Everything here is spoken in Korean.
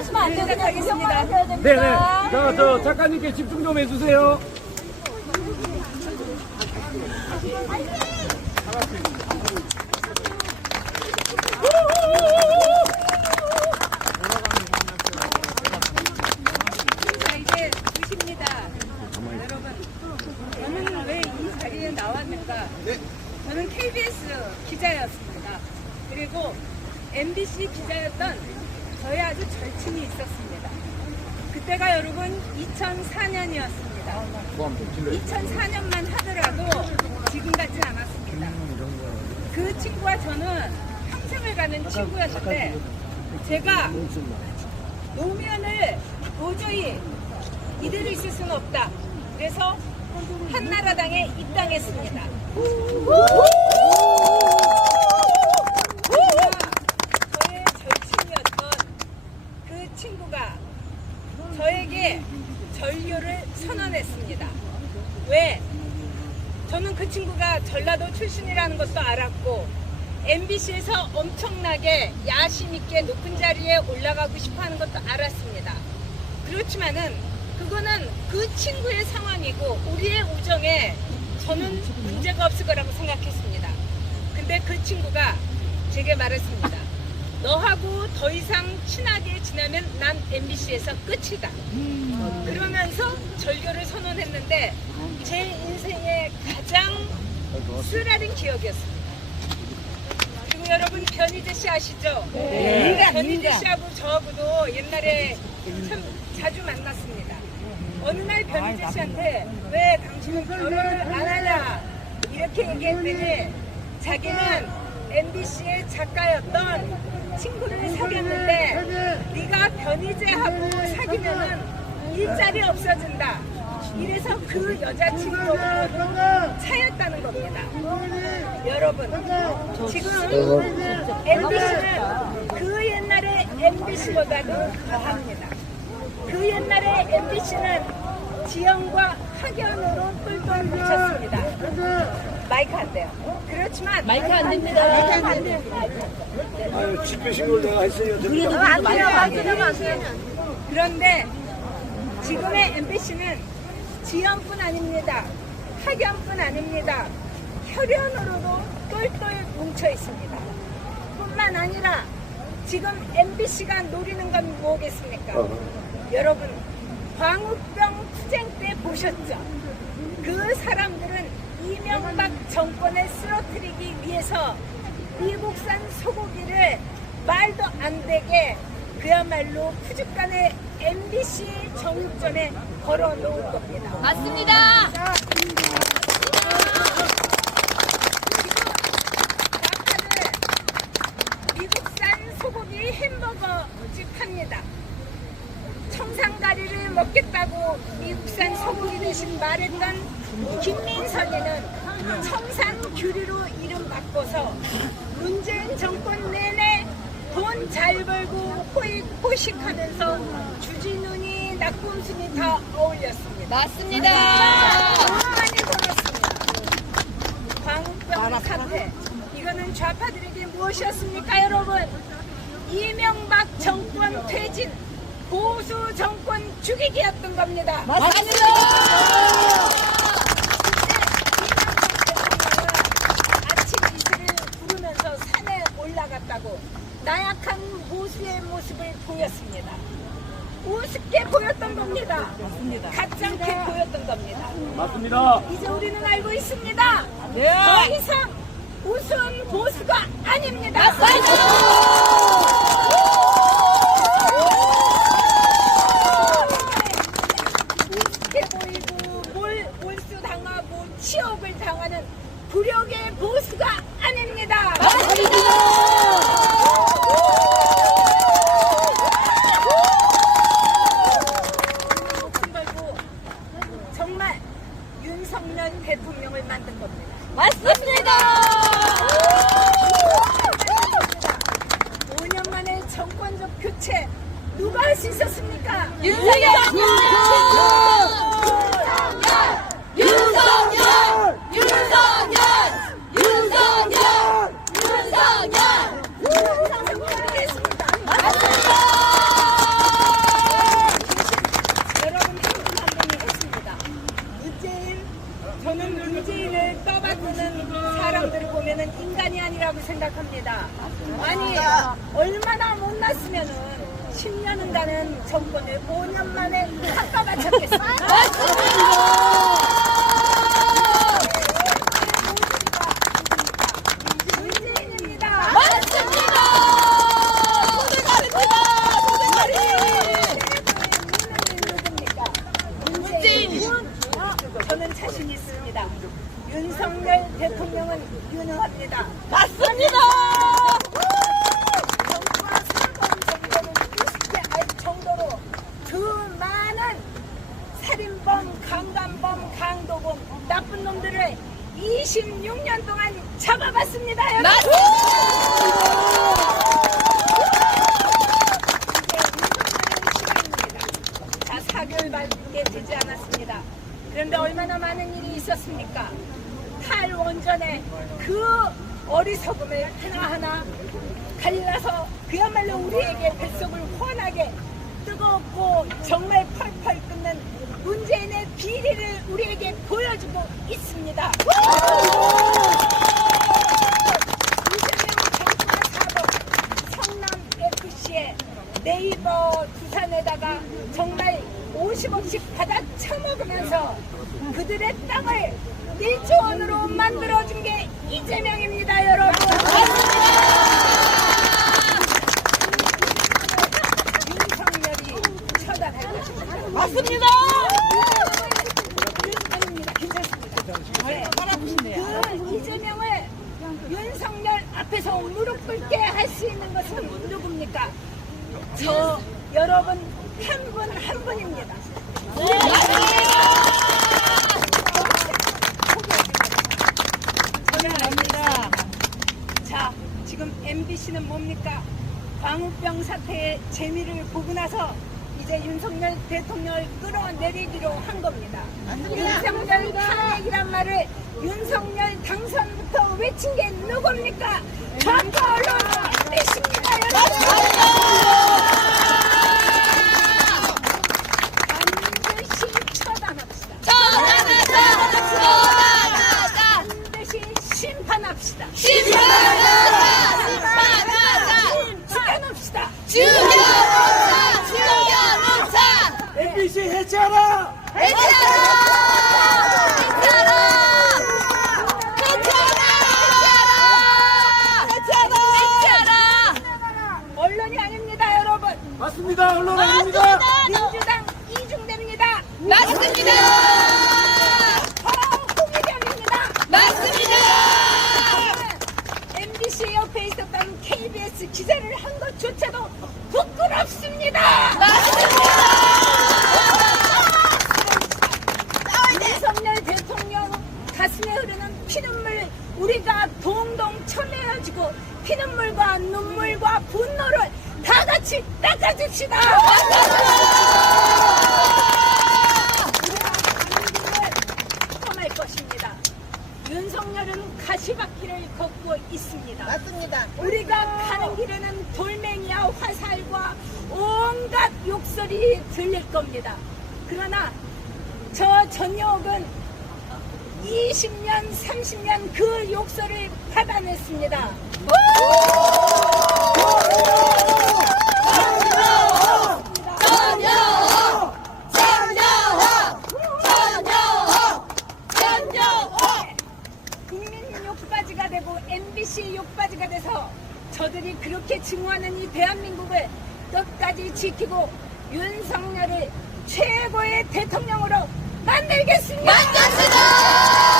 하시면 안 돼요. 그냥 구경만 하셔야 됩니다. 네네. 자, 저 작가님께 집중 좀 해주세요. 자, 이제 보십니다. 여러분, 저는 왜 이 자리에 나왔는가? 저는 KBS 기자였습니다. 그리고 MBC 기자였던 아주 절친이 있었습니다. 그때가 여러분 2004년이었습니다. 2004년만 하더라도 지금 같진 않았습니다. 그 친구와 저는 평생을 가는 친구였는데 제가 노무현을 도저히 이대로 있을 수는 없다. 그래서 한나라당에 입당했습니다. 저의 절친이었던 그 친구가 저에게 전료를 선언했습니다. 왜? 저는 그 친구가 전라도 출신이라는 것도 알았고 MBC에서 엄청나게 야심 있게 높은 자리에 올라가고 싶어 하는 것도 알았습니다. 그렇지만은 그거는 그 친구의 상황이고 우리의 우정에 저는 문제가 없을 거라고 생각했습니다. 근데 그 친구가 제게 말했습니다. 너하고 더 이상 친하게 지내면 난 MBC에서 끝이다. 그러면서 절교를 선언했는데 제 인생의 가장 쓰라린 기억이었습니다. 그리고 여러분 변희재 씨 아시죠? 네. 변희재 씨하고 저하고도 옛날에 참 자주 만났습니다. 어느 날 변희재 씨한테 왜 당신은 결혼을 안 하냐 이렇게 얘기했더니 자기는 MBC의 작가였던 친구를 사귀었는데 네가 변희재하고 사귀면은 일자리 없어진다. 이래서 그 여자친구로 차였다는 겁니다. 여러분, 지금 MBC는 그 옛날의 MBC보다도 더합니다. 그 옛날의 MBC는 지형과 학연으로 똘똘 뭉쳤습니다. 마이크 안 돼요. 그렇지만 마이크 안 됩니다. 마이크 안 됩니다. 아유, 집회 신고를 내가 했어요. 어, 안 돼요. 안 돼요. 안 돼요. 그런데 지금의 MBC는 지연뿐 아닙니다. 학연뿐 아닙니다. 혈연으로도 똘똘 뭉쳐 있습니다. 뿐만 아니라 지금 MBC가 노리는 건 뭐겠습니까? 여러분, 광우병 투쟁 때 보셨죠? 그 사람들은 이명박 정권을 쓰러뜨리기 위해서 미국산 소고기를 말도 안 되게 그야말로 푸죽간의 MBC 정육점에 걸어 놓은 겁니다. 맞습니다. 자, 지금 아까는 미국산 소고기 햄버거 집 합니다. 청산가리를 먹겠다고 미국산 소고기 대신 말했던 김민선이는 청산 규리로 이름 바꿔서 문재인 정권 내내 돈 잘 벌고 호익 호식하면서 주진훈이 낙곰순이 다 어울렸습니다. 맞습니다. 너무 많이 벌었습니다. 광우병 사태. 이거는 좌파들에게 무엇이었습니까, 여러분? 이명박 정권 퇴진, 보수 정권 죽이기였던 겁니다. 아침 이슬을 부르면서 산에 올라갔다고 나약한 보수의 모습을 보였습니다. 우습게 겁니다. 가짱게 보였던 겁니다. 맞습니다. 이제 우리는 알고 있습니다. 더 이상 누가 할 수 있었습니까? 윤석열! 윤석열! 윤석열! 윤석열! 윤석열! 윤석열! 윤석열! 인간이 아니라고 생각합니다. 아니 얼마나 못났으면은 문재인입니다. 맞습니다. 누굽니까? 문재인. 저는 자신 있습니다. 윤석열 대통령은 유능합니다. 맞습니다. 정부와 사건 정도를 우습게 알 정도로 그 많은 살인범, 강간범, 강도범, 나쁜 놈들을 26년 동안 잡아봤습니다. 여러분. 자, 사결밖에 되지 않았습니다. 그런데 얼마나 많은 일이 있었습니까? 탈원전에 그 어리석음을 하나하나 갈라서 그야말로 우리에게 뱃속을 환하게 뜨겁고 정말 펄펄 끓는 문재인의 비리를 우리에게 보여주고 있습니다. 이재명 정부의 사법 성남 FC에 네이버 두산에다가 정말 50억씩 받아 처먹으면서 그들의 땅을 1조 원으로 만들어준 게 이재명입니다, 여러분. 맞습니다. 괜찮습니다. 네. 그 이재명을 윤석열 앞에서 무릎 꿇게 할 수 있는 것은 누굽니까? 저 여러분 한 분 한 분입니다. 저는 압니다. 자, 지금 MBC는 뭡니까? 광우병 사태의 재미를 보고 나서 이제 윤석열 대통령을 끌어내리기로 한 겁니다. 윤석열 탄핵이란 말을 윤석열 당선부터 외친 게 누굽니까? 좌파 언론 MBC입니다, 여러분. 반드시 처단합시다. 전하자, 전하자, 반드시 심판합시다. 심판하자, 심판하자, 심판합시다. 죽여놓자, 죽여놓자, MBC 해체하라! 해체하라, 해체하라, 해체하라, 해체하라. 언론이 아닙니다, 여러분. 맞습니다. 언론 아닙니다. 민주당 이중대입니다. 맞습니다. 홍의겸입니다. 맞습니다. MBC 옆에 있었던 KBS 기자를 한 것조차도 부끄럽습니다. 윤석열 대통령 가슴에 흐르는 피눈물 우리가 동동 쳐내어주고 피눈물과 눈물과 분노를 다 같이 닦아줍시다. 떠날 것입니다. 윤석열은 가시밭길을 걷고 있습니다. 맞습니다. 우리가 가는 길에는 돌멩이와 화살과 온갖 욕설이 들릴 겁니다. 그러나 저 전역은 20년, 30년 그 욕설을 받아냈습니다. 국민 욕바지가 되고 MBC 욕바지가 돼서 저들이 그렇게 증오하는 이 대한민국을 끝까지 지키고 윤석열을 최고의 대통령으로 만들겠습니다. 만납시다.